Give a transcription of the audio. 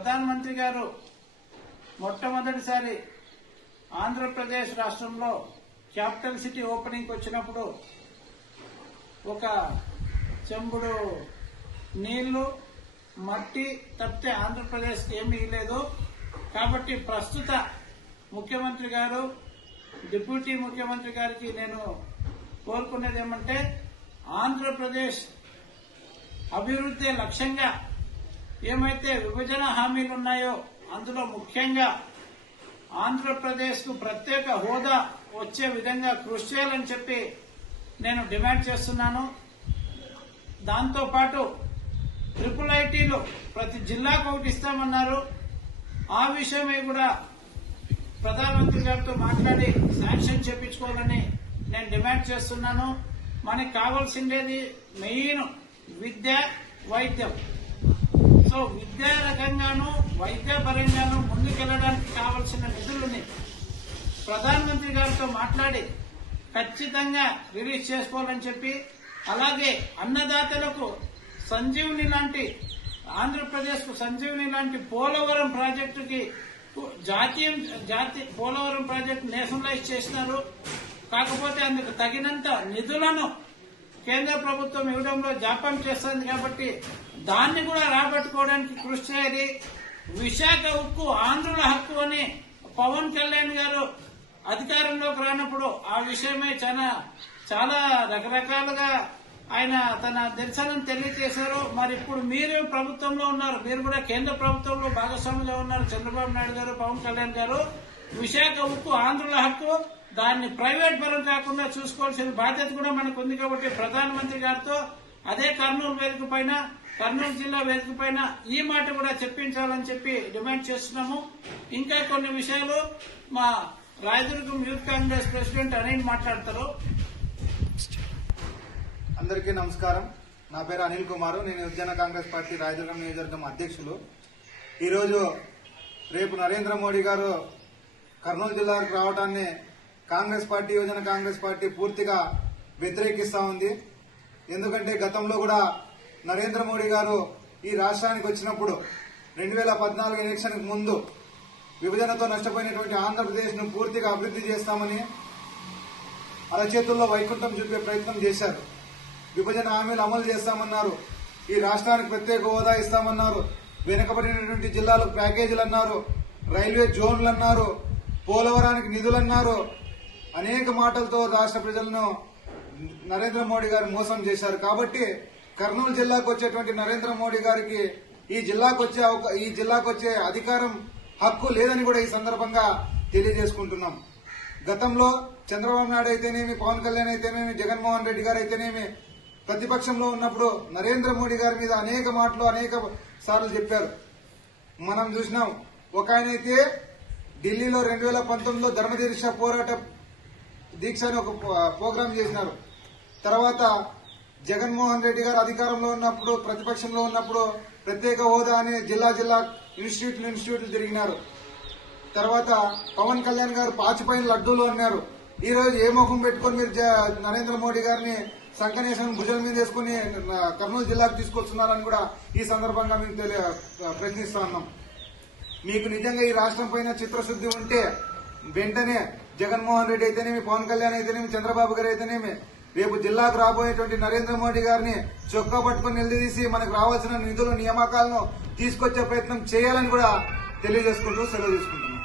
ప్రధానమంత్రి గారు మొట్టమొదటిసారి ఆంధ్రప్రదేశ్ రాష్ట్రంలో క్యాపిటల్ సిటీ ఓపెనింగ్ వచ్చినప్పుడు ఒక చెంబుడు నీళ్లు మట్టి తప్పితే ఆంధ్రప్రదేశ్కి ఏమీ లేదు. కాబట్టి ప్రస్తుత ముఖ్యమంత్రి గారు డిప్యూటీ ముఖ్యమంత్రి గారికి నేను కోరుకునేది ఏమంటే ఆంధ్రప్రదేశ్ అభివృద్ధి లక్ష్యంగా ఏమైతే విభజన హామీలు ఉన్నాయో అందులో ముఖ్యంగా ఆంధ్రప్రదేశ్ కు ప్రత్యేక హోదా వచ్చే విధంగా కృషి చేయాలని చెప్పి నేను డిమాండ్ చేస్తున్నాను. దాంతో పాటు ట్రిపుల్ ఐటీలు ప్రతి జిల్లాకు ఒకటి ఇస్తామన్నారు. ఆ విషయమై కూడా ప్రధానమంత్రి గారితో మాట్లాడి శాంక్షన్ చేపించుకోవాలని నేను డిమాండ్ చేస్తున్నాను. మనకి కావాల్సిండేది మెయిన్ విద్య, వైద్యం. సో విద్యా రకంగాను వైద్య పరంగాను ముందుకెళ్లడానికి కావలసిన నిధులని ప్రధానమంత్రి గారితో మాట్లాడి ఖచ్చితంగా రిలీజ్ చేసుకోవాలని చెప్పి, అలాగే అన్నదాతలకు సంజీవుని లాంటి ఆంధ్రప్రదేశ్ కు సంజీవుని లాంటి పోలవరం ప్రాజెక్టుకి పోలవరం ప్రాజెక్టు నేషనలైజ్ చేసినారు. కాకపోతే అందుకు తగినంత నిధులను కేంద్ర ప్రభుత్వం ఇవ్వడంలో జాప్యం చేస్తుంది. కాబట్టి దాన్ని కూడా రాబట్టుకోవడానికి కృషి చేయాలి. విశాఖ ఉక్కు ఆంధ్రుల హక్కు అని పవన్ కళ్యాణ్ గారు అధికారంలోకి రానప్పుడు ఆ విషయమై చాలా రకరకాలుగా ఆయన తన నిరసనను తెలియజేశారు. మరి ఇప్పుడు మీరు ప్రభుత్వంలో ఉన్నారు, మీరు కూడా కేంద్ర ప్రభుత్వంలో భాగస్వామిగా ఉన్నారు. చంద్రబాబు నాయుడు గారు, పవన్ కళ్యాణ్ గారు విశాఖ ఉక్కు ఆంధ్రుల హక్కు, దాన్ని ప్రైవేట్ పరం కాకుండా చూసుకోవాల్సిన బాధ్యత కూడా మనకు ఉంది. కాబట్టి ప్రధానమంత్రి గారితో అదే కర్నూలు వేదిక పైన, కర్నూలు జిల్లా వేదిక పైన ఈ మాట కూడా చెప్పించాలని చెప్పి డిమాండ్ చేస్తున్నాము. ఇంకా కొన్ని విషయాలు మా రాయదుర్గం యూత్ కాంగ్రెస్ ప్రెసిడెంట్ అనిల్ మాట్లాడతారు. అందరికీ నమస్కారం. నా పేరు అనిల్ కుమార్. నేను యువజన కాంగ్రెస్ పార్టీ రాయదుర్గం నియోజకవర్గం అధ్యక్షులు. ఈరోజు రేపు నరేంద్ర మోడీ గారు కర్నూలు జిల్లాకు రావడాన్ని కాంగ్రెస్ పార్టీ, యువజన కాంగ్రెస్ పార్టీ పూర్తిగా వ్యతిరేకిస్తా ఉంది. ఎందుకంటే గతంలో కూడా నరేంద్ర మోడీ గారు ఈ రాష్ట్రానికి వచ్చినప్పుడు 2014 ఎలక్షన్ కు ముందు విభజనతో నష్టపోయినటువంటి ఆంధ్రప్రదేశ్ ను పూర్తిగా అభివృద్ధి చేస్తామని అరచేతుల్లో వైకుంఠం చూపే ప్రయత్నం చేశారు. విభజన హామీలు అమలు చేస్తామన్నారు. ఈ రాష్ట్రానికి ప్రత్యేక హోదా ఇస్తామన్నారు. వెనుకబడినటువంటి జిల్లాలకు ప్యాకేజీలు అన్నారు. రైల్వే జోన్లు అన్నారు. పోలవరానికి నిధులన్నారు. అనేక మాటలతో రాష్ట్ర ప్రజలను నరేంద్ర మోడీ గారు మోసం చేశారు. కాబట్టి కర్నూలు జిల్లాకు వచ్చేటువంటి నరేంద్ర మోడీ గారికి ఈ జిల్లాకు వచ్చే అధికారం, హక్కు లేదని కూడా ఈ సందర్భంగా తెలియజేసుకుంటున్నాం. గతంలో చంద్రబాబు నాయుడు అయితేనేమి, పవన్ కళ్యాణ్ అయితేనేమి, జగన్మోహన్ రెడ్డి గారు అయితేనేమి ప్రతిపక్షంలో ఉన్నప్పుడు నరేంద్ర మోడీ గారి మీద అనేక మాటలు అనేక సార్లు చెప్పారు. మనం చూసినాం. ఒక ఆయన అయితే ఢిల్లీలో 2019లో ధర్మదీక్ష పోరాట దీక్ష అని ఒక ప్రోగ్రాం చేసినారు. తర్వాత జగన్మోహన్ రెడ్డి గారు అధికారంలో ఉన్నప్పుడు, ప్రతిపక్షంలో ఉన్నప్పుడు ప్రత్యేక హోదా అని జిల్లా ఇన్స్టిట్యూట్లు తిరిగినారు. తర్వాత పవన్ కళ్యాణ్ గారు పాచిపోయిన లడ్డూలు అన్నారు. ఈ రోజు ఏ ముఖం పెట్టుకుని మీరు నరేంద్ర మోడీ గారిని సంకనేశం భుజం మీద వేసుకుని కర్నూలు జిల్లాకు తీసుకొస్తున్నారని కూడా ఈ సందర్భంగా మేము ప్రశ్నిస్తా ఉన్నాం. మీకు నిజంగా ఈ రాష్ట్రం పైన చిత్రశుద్ది ఉంటే వెంటనే జగన్మోహన్ రెడ్డి అయితేనేమి, పవన్ కళ్యాణ్ అయితేనేమి, చంద్రబాబు గారు అయితేనేమి రేపు జిల్లాకు రాబోయేటువంటి నరేంద్ర మోడీ గారిని చొక్కా పట్టుకుని నిలదీసి మనకు రావాల్సిన నిధులు, నియామకాలను తీసుకొచ్చే ప్రయత్నం చేయాలని కూడా తెలియజేసుకుంటూ సెలవు తీసుకుంటున్నాం.